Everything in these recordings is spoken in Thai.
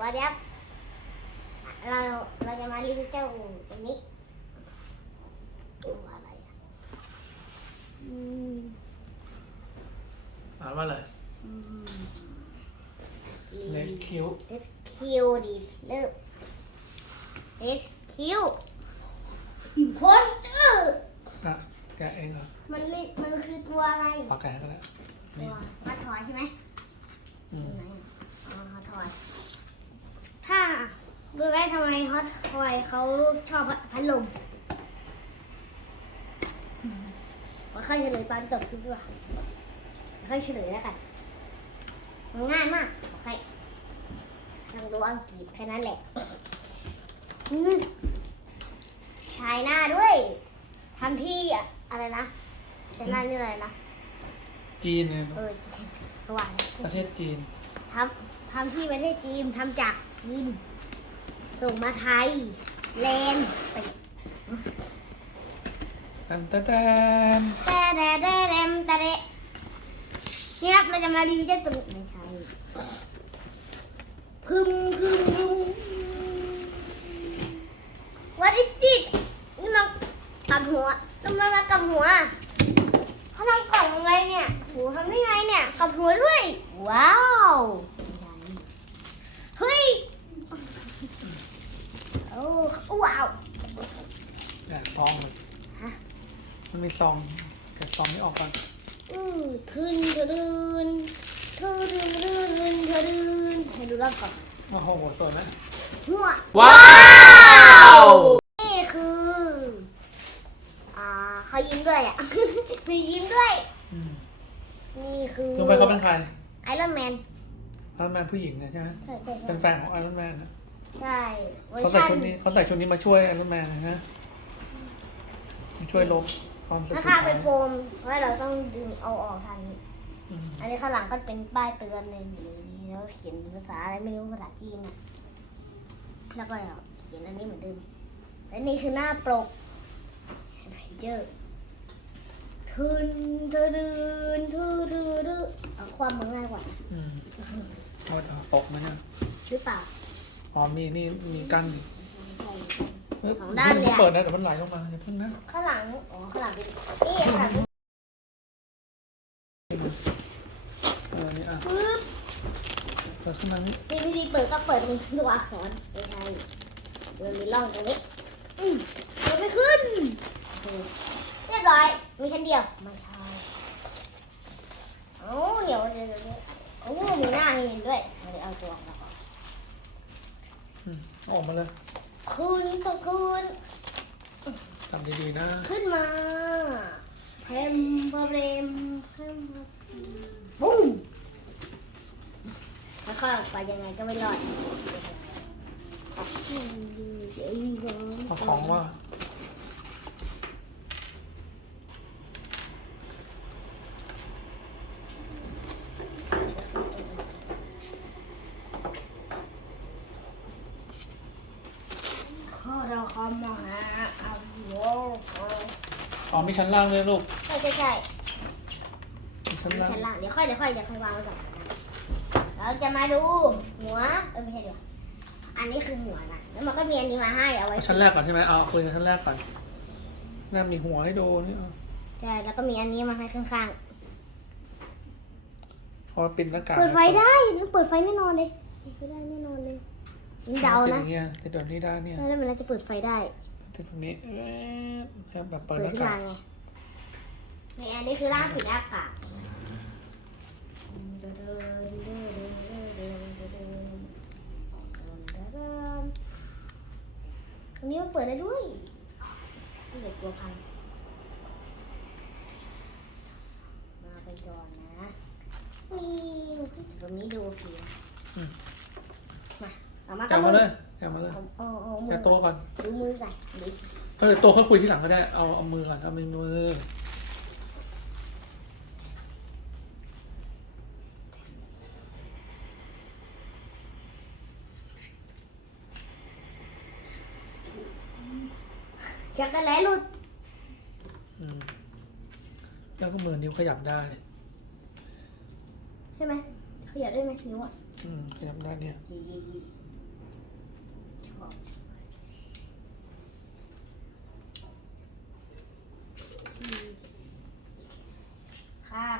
วัสดีครับเราเราจะมารีวิวเจ้าตัวนี้ตัวอะไรอะอืมอ่านว่าอะไรอืมเลสคิวเลสคิวดีเลิฟเลสคิวโพสเตอร์อะแกะเองเหรอมันนี่มันคือตัวอะไรปากแกะก็ได้ตันี่วมัดถอยใช่ไหมอืม ไหนอ๋อฮอตทอย ถ้า รู้ไหมทำไมฮอตทอยเขาชอบพัดลมว่าค่อยเฉลยตอนจบคลิปดีกว่าค่อยเฉลยแล้วกันมันง่ายมากโอเคลองดูอังกฤษแค่นั้นแหละอืมชายหน้าด้วยทำที่อะอะไรนะชายหน้านี่อะไรนะ จีนไงเออระหว่างประเทศจีนทำทำที่ประเทศจีนทำจากจีน ส่งมาไทยแลนด์ไปตันตะแตนแต่แต่แต่แต่แต่แต่นี่ครับเราจะมารีวิวเจ้าตัวนี้ไม่ใช่พึมพึมพึม What is this นี่มันกำหัวทำไมมากำหัวเขาทำกล่องอะไรเนี่ยโหทำได้ไงเนี่ยกำหัวด้วย ว้าวไม่ใช่เฮ้ยโอ้ ว้าวแกะซองมันฮะมันมีซองแกะซองนี้ออกก่อนอือขึ้นเธอเดินเธอเดินเดินเดินเธอเดินให้ดูรอบก่อนโอ้โหสวยไหมหัวว้าวนี่คืออ่าเขายิ้มด้วยอะ มียิ้มด้วย อืมนี่คือรู้ไหมเขาเป็นใครไอรอนแมน ไอรอนแมนผู้หญิงไงใช่ไหมใช่ใช่เป็นใช่แฟนของไอรอนแมนนะ ใช่เวอเขาร์ใส่ชันชุดนี้เขาใส่ชุดนี้มาช่วยไอรอนแมนนะฮะมาช่วยลบความสุขราคาเป็นโฟมเพราะเราต้องดึงเอาออกทัน อืมอันนี้ข้างหลังก็เป็นป้ายเตือนเลยอยู่นี่แล้วเขียนภาษาอะไรไม่รู้ภาษาจีนอะแล้วก็เขียนอันนี้เหมือนเดิมและนี่คือหน้าปกเฟเจอร์ทุนทุนทุนทุนทุนเอาความมันง่ายกว่าอืมเขาจะปกมันเนี่ยหรือเปล่า อ๋อมีนี่มีกั้นอยู่เฮ้ยของด้านเนี่ย เปิดนะเดี๋ยวมันไหลลงมาอย่าเพิ่งนะข้างหลัง อ๋อ ข้างหลังเป็นนี่ข้างหลังเป็นเออนี่อะปึ๊บเปิดขึ้นมานี่นี่วิธีเปิดก็เปิดตรงตัวอักษรไม่ใช่มันมีร่องตรงนี้อืมเปิดไม่ขึ้นโอเคเรียบร้อย มีชั้นเดียว ไม่ใช่เอ้าเดี๋ยวเดี๋ยวเดี๋ยวเดี๋ยวโอ้มีหน้าให้เห็นด้วยไม่ได้เอาตัวออกมาก่ อนอืมเอาออกมาเลยคืนต้องคืนทำดีๆนะ ขึ้นมาแพมพอเรมแพมบุ้มแล้วก็ไปยังไงก็ไม่รอดเอาของว่า ข้อเราคอมมาหาอาโว อ๋อ มีชั้นล่างด้วยลูกใช่ใช่ใช่มีชั้นมีล่าง ชั้นล่างเดี๋ยวค่อยเดี๋ยวค่อยเดี๋ยวค่อยวางไว้ก่อนเราจะมาดูหัวเออไม่ใช่เดี๋ยวอันนี้คือหัวนะแล้วมันก็มีอันนี้มาให้เอาไว้ เอาชั้นแรกก่อนใช่ไหมเอาคุยกันชั้นแรกก่อนแรกมีหัวให้ดูนี่เอาใช่แล้วก็มีอันนี้มาให้ข้างพอปิดหน้ากากๆ เปิดไฟได้มันเปิดไฟแน่นอนเลยเปิดไฟได้แน่นอนเลยนี่เดาติดอนะย่างเงี้ยติดแบบนี้ได้เนี่ยแล้วมันจะเปิดไฟได้ ติดตรงนี้แบบเปิดเปิหดน้าขึ้นกามากไงนี่อันนี้คือร่างผีหน้ากากตรงนี้มันเปิดได้ด้วยนี่เด็กกลัวพัง มาไปก่อนนะนี่ตรงนี้ดูผีนะมาเอามาแกะมาเลย เออตัวเขาคุยที่หลังก็ได้ เอาเอามือก่อนเอามือมือชักกระแลหลุดอืมแล้วก็มือนิ้วขยับได้ ใช่ไหมขยับได้ไหมนิ้วอะอืมขยับได้เนี่ยยี่ยี่ยี่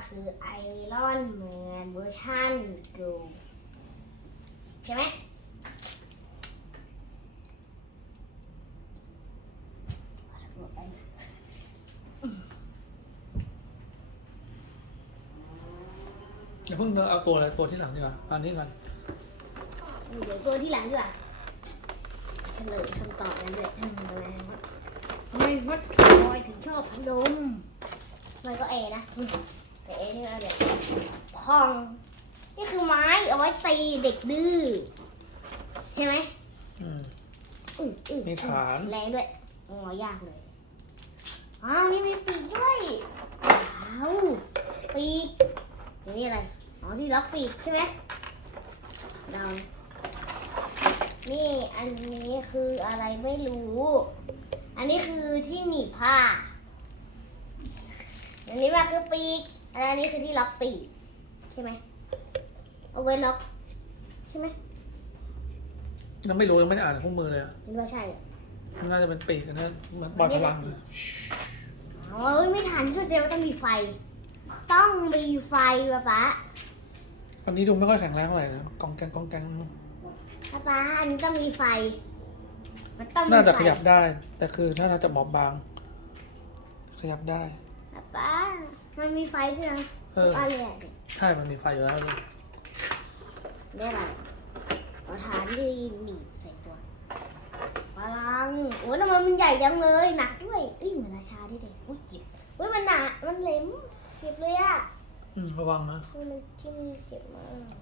คือไอรอนแมนเวอร์ชันกูใช่ไหมอย่าเพิ่งเอาตัวอะไรตัวที่หลังดีกว่าอันนี้ก่อนเดี๋ยวตัวที่หลังดีกว่าเฉลยคำตอบนั้นเลยทำไมวะทำไมวัดคอยถึงชอบพัดลมมันก็เอนะ แต่เอนี่ก็แบบพอง นี่คือไม้เอาไว้ตีเด็กดื้อใช่ไหมอืม อืออือมีฐาน แรงด้วยงอยากเลยอ้าวนี่มีปีกด้วยว้าวปีกอย่างนี่อะไรอ๋อที่ล็อกปีกใช่ไหมเดานี่อันนี้คืออะไรไม่รู้ อันนี้คือที่หนีบผ้า อันนี้ว่าคือปีก อันนี้คือที่ล็อกปีกใช่ไหมเอาไว้ล็อกใช่ไหมยังไม่รู้ยังไม่ได้อ่านคู่มือเลยอะคิดว่าใช่อะน่าจะเป็นปีกนะมันบอลพลังเลยอ๋อไม่ทันที่จะว่าต้องมีไฟ ต้องมีไฟป้าป๊าอันนี้ดูไม่ค่อยแข็งแรงเท่าไหร่นะกองแกงกองแกงป้าป๊าอันนี้ต้องมีไฟ มันต้องมีน่าจะไฟขยับได้ แต่คือน่าจะบอบบาง ขยับได้ป้าป๊า มันมีไฟด้วยนะเออ อะไรอะเนี่ยใช่มันมีไฟอยู่แล้วเลยนี่อะไรเอาฐานที่หนีบใส่ตัวพลังโอ้ยทำไมมันใหญ่จังเลยหนักด้วยเอ้ยเหมือนราชาดิเด็กอุ้ยเจ็บอุ้ยมันหนามันเหล็มเจ็บเลยอะ อืมระวังนะเฮ้ยมันทิ่มเจ็บมาก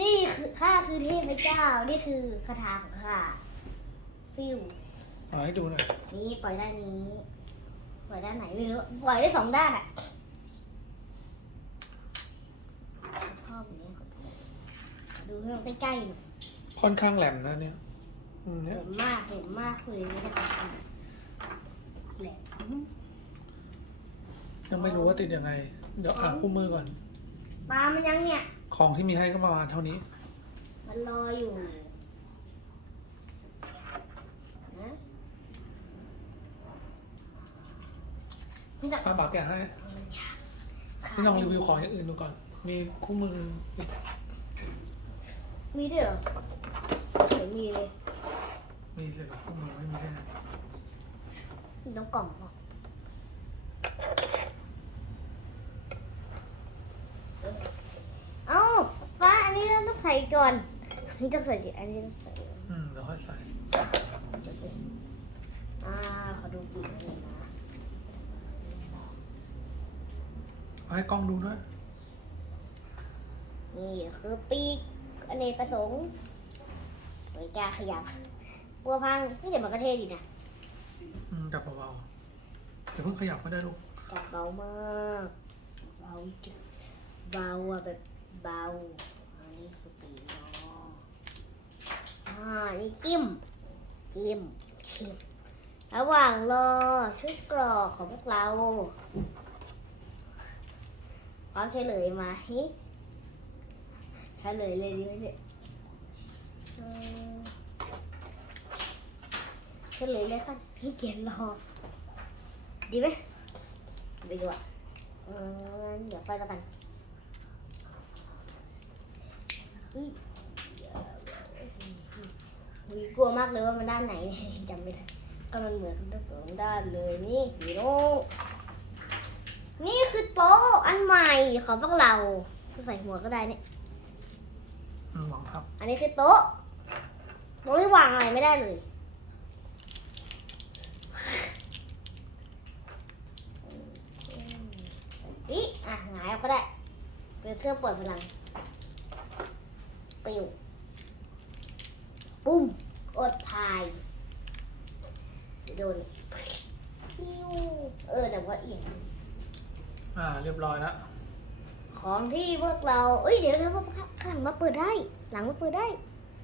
นี่คือข้าคือเทพเจ้า นี่คือคาถาของข้าฟิว เอาให้ดูหน่อยนี่ปล่อยด้านนี้ ปล่อยด้านไหนไม่รู้ ปล่อยได้สองด้านอะชอบอย่างนี้ ดูให้มันใกล้ๆหน่อยค่อนข้างแหลมนะเนี่ยอืมเนี่ย เห็นมากเห็นมากเลยไม่ได้ปะแหลมยังไม่รู้ว่าติดยังไง เดี๋ยวอ่านคู่มือก่อน ปลามันยังเนี่ย ของที่มีให้ก็ประมาณเท่านี้ มันรออยู่นะไม่ต้องป้าปากแกะให้ พี่ลองรีวิวของอย่างอื่นดูก่อน มีคู่มืออีก มีด้วยเหรอเห็นมีเลยมีเลยเหรอคู่มือไม่มีแค่นั้นมีน้องกล่องเปล่าเอ้าป้าอันนี้เราต้องใส่ก่อนอันนี้ต้องใส่ดิอันนี้ต้องใส่ก่อนอืมเดี๋ยวค่อยใส่อ่าขอดูปีกหน่อยนะเอาให้กล้องดูด้วยนี่คือปีก อเนกประสงค์ไม่กล้าขยับกลัวพังนี่เดี๋ยวมันก็เท่ดีนะอืมจับเบาๆเดี๋ยวเพิ่งขยับก็ได้ลูกจับเบามากเบาจริงเบาอะแบบเบาอันนี้คือปีกเนาะอ่านี่จิ้มจิ้มจิ้มระหว่างรอชุดกรอกของพวกเราพร้อมเฉลยมาฮิ เฉลยเลยดีไหมเนี่ยเฉลยเลยค่ะพี่เกียนรอ ดีไหมไปดูอะเออเดี๋ยวไปแล้วกันอุ๊ยอุ๊ยกลัวมากเลยว่ามันด้านไหนจำไม่ได้ก็มันเหมือนทั้งสองด้านเลยนี่ฮีโร่นี่คือโต๊ะอันใหม่ของพวกเราใส่หัวก็ได้เนี่ย วางทับ อันนี้คือโต๊ะโต๊ะที่วางอะไรไม่ได้เลยอีอะหงายออกก็ได้ เป็นเครื่องเปิดพลังปิวปุ้ม อดทายโดนปิวเออแต่ว่าเอียงอ่า เรียบร้อยแล้ว ของที่พวกเรา เอ้ย เดี๋ยวนะว่าข้างหลังมาเปิดได้ หลังมาเปิดได้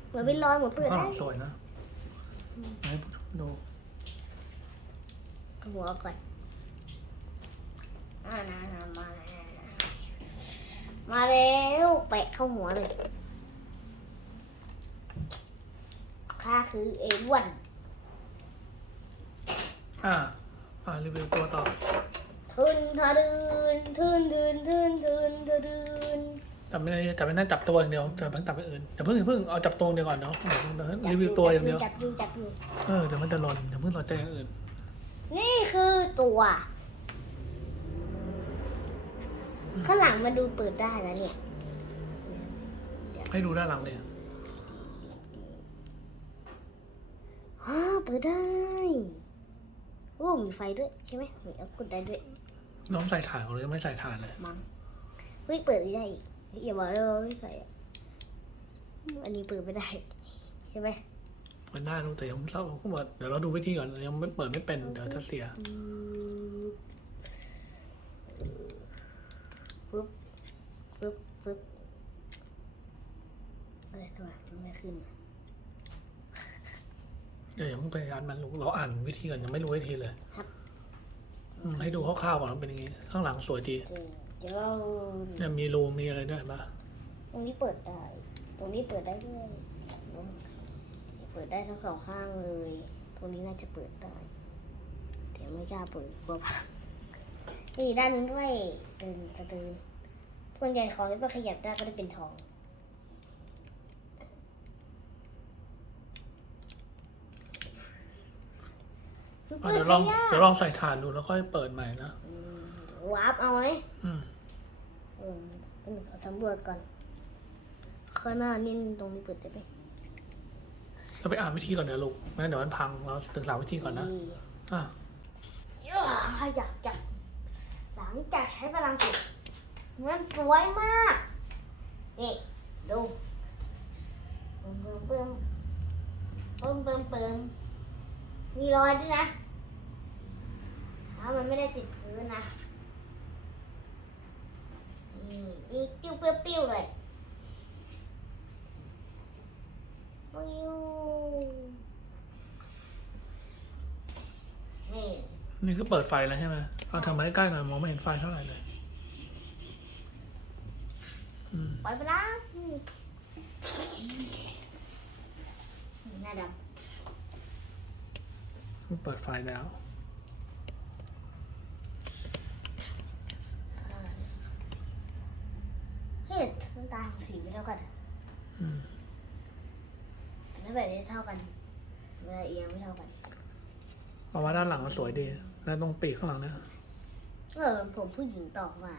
เหมือนเป็นรอยเหมือนเปิดข้างหได้ลังสวยนะให้ดูเอาหัวออกก่อนอ่านะนะมามาแล้วแปะเข้าหัวเลยข้าคือเออ้วนอ่าอ่ารีวิวตัวต่อโถทุนทะดืนทุนทุนทุนทุนทะดืน จับไม่ได้จับไม่ได้จับตัวอย่างเดียวจับเพิ่งจับไปอื่นอย่าเพิ่งอย่าเพิ่งเอาจับตัวเดียวก่อนเนาะเดี๋ยวรีวิวตัวอย่างเดียวจับอยู่จับอยู่เออเดี๋ยวมันจะหล่นอย่าเพิ่งสนใจอย่างอื่น นี่คือตัว ข้างหลังมาดูเปิดได้แล้วเนี่ย ให้ดูด้านหลังเลยอ๋อเปิดได้โอ้มีไฟด้วยใช่ไหมมีเอากดได้ด้วย น้องใส่ถ่านหรือไม่ใส่ถ่านเลยมั้งเฮ้ยเปิดไม่ได้อีก อย่าบอกเลยว่าไม่ใส่อะอันนี้เปิดไม่ได้ใช่ไหมมันได้รู้แต่ยังเราก็บอกเดี๋ยวเราดูวิธีก่อนยังไม่เปิดไม่เป็นเดี๋ยวจะเสียปึ๊บปึ๊บปึ๊บเอ้ยทำไมมันไม่ขึ้นเดี๋ยวอย่าเพิ่งไปอ่านมันรู้เราอ่านวิธีก่อนยังไม่รู้วิธีเลยครับอืมให้ดูคร่าวๆก่อนว่าเป็นยังไงข้างหลังสวยดี เออเดี๋ยวเราเนี่ยมีรูมีอะไรด้วยเห็นปะตรงนี้เปิดได้ ตรงนี้เปิดได้ด้วยเปิดได้ทั้งสองข้างเลย ตรงนี้น่าจะเปิดได้เดี๋ยวไม่กล้าเปิดกลัวพังนี่ด้านนู้นด้วยเดินจะเดินส่วนใหญ่ของที่มันขยับได้ก็จะเป็นทองอะเดี๋ยวลองเดี๋ยวลองใส่ถ่านดูแล้วค่อยเปิดใหม่นะอืม วาร์ปเอาไหมอืมเออเป็นขอสำรวจก่อน ข้างหน้านี่ตรงนี้เปิดได้ไหมเราไปอ่านวิธีก่อนเดี๋ยวลูกไม่งั้นเดี๋ยวมันพังเราศึกษาวิธีก่อนนะนี่อะย่าอยากจับหลังจากใช้พลังจิตมันสวยมาก นี่ ดูเปิมเปิมเปิมเปิมเปิมเปิมมีรอยด้วยนะถ้ามันไม่ได้ติดพื้นนะ นี่อีกปิ้วเปิ้วปิ้วเลยปิ้วนี่นี่คือเปิดไฟแล้วใช่ไหมเอาทำไมาให้ใกล้หน่อยมองไม่เห็นไฟเท่าไหร่เลยอืมปล่อยไปละอืมหน้าดเปิดไฟแล้วำ เฮ้ยน้ำตาลสีไม่เท่ากันอืมแต่ถ้าแบบนี้เท่ากันเวลาเอียงไม่เท่ากันเอาว่าด้านหลังมันสวยดี แล้วตรงปีกข้างหลังเนี่ยเออผมผู้หญิงตอบมา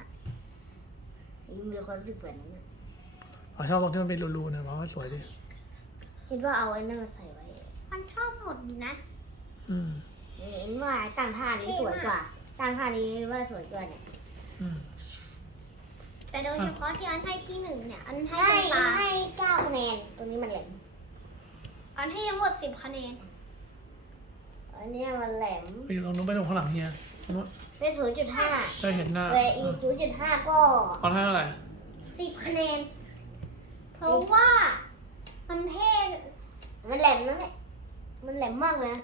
ยังมีความรู้สึกแบบนั้นนะเอชอบตรงที่มันเป็นรูๆนะเพราะว่าสวยดี คิดว่าเอาไอ้นั่นมาใส่ไว้มันชอบหมดนะอืม เห็นว่าต่างท่านี้สวยกว่าต่างท่านี้ว่าสวยกว่าเนี่ย อืม แต่โดยเฉพาะที่อันให้ที่หนึ่งเนี่ยอันให้ให้ตรงกลางให้เก้าคะแนน ตัวนี้มันแหลม อันให้ทั้งหมดสิบคะแนนอันเนี้ยมันแหลม ไปอยู่ตรงนู้นไปตรงข้างหลังเฮียตรงนู้นเป็นศูนย์จุดห้าได้เห็นหน้าเวอีศูนย์จุดห้าก็เอาเท่าไหร่สิบคะแนน เพราะว่ามันเท่มันแหลมนั่นแหละมันแหลมมากเลยนะ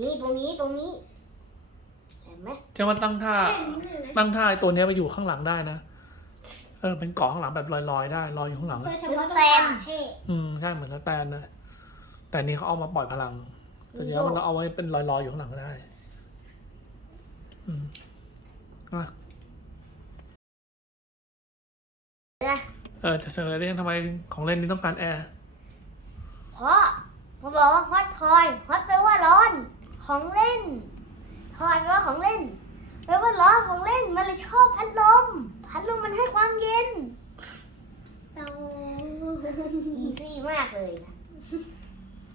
นี่ตรงนี้ตรงนี้เห็นไหมจะมาตั้งท่าเท่นิดนึงนะตั้งท่าไอ้ตัวเนี้ยไปอยู่ข้างหลังได้นะเออเป็นเกาะข้างหลังแบบลอยๆได้ลอยอยู่ข้างหลังโดเลยยเฉพาะตรงกลางเท่อืมใช่เหมือนสแตนนะแต่นี่เขาเอามาปล่อยพลังแต่เดี๋ยวมันเอาไว้เป็นลอยๆอยู่ข้างหลังก็ได้ อืมอะนะเออจะเฉลยได้ยังทำไมของเล่นนี้ต้องการแอร์เพราะมันบอกว่าฮอตทอยฮอตแปลว่าร้อน ของเล่น ทอยแปลว่าของเล่นแปลว่าร้อนของเล่นมันเลยชอบพัดลม พัดลมมันให้ความเย็นเราอีซี่มากเลยนะ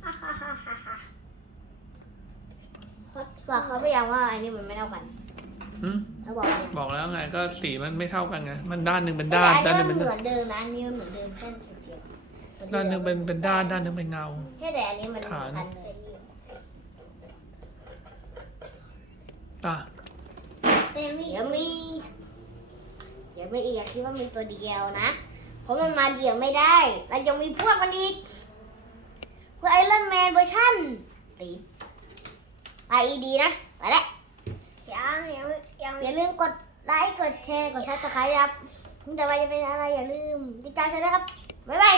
ฮ่าฮ่าฮ่าฮ่าฮ่าบอกเขาไปยังว่าอันนี้มันไม่เท่ากันอืมเขาบอกยังบอกแล้วไงก็สีมันไม่เท่ากันไง มันด้านหนึ่งเป็นแต่ด้านอันด้านหนี้นึ่งมันเป็นเหมือนเดิมนะอันนี้มันเหมือนเดิมแค่จุดเดียวด้านหนึ่งเป็นเป็นด้านด้านหนึ่งเป็นเงาแค่แต่อันนี้มันเหมือนกันเลย อะแต่มีเดี๋ยวมีเดี๋ยวมีอีกอย่าคิดว่ามีตัวเดียวนะ เพราะมันมาเดี่ยวไม่ได้เรายังมีพวกมันอีกพวกไอรอนแมนเวอร์ชันตีไปอีดีนะไปแล้วยังยังยังอย่าลืมกดไลค์กดแชร์กดซับสไครต์ครับถึงแต่ว่าจะเป็นอะไรอย่าลืมติดตามชมนะครับบ๊ายบาย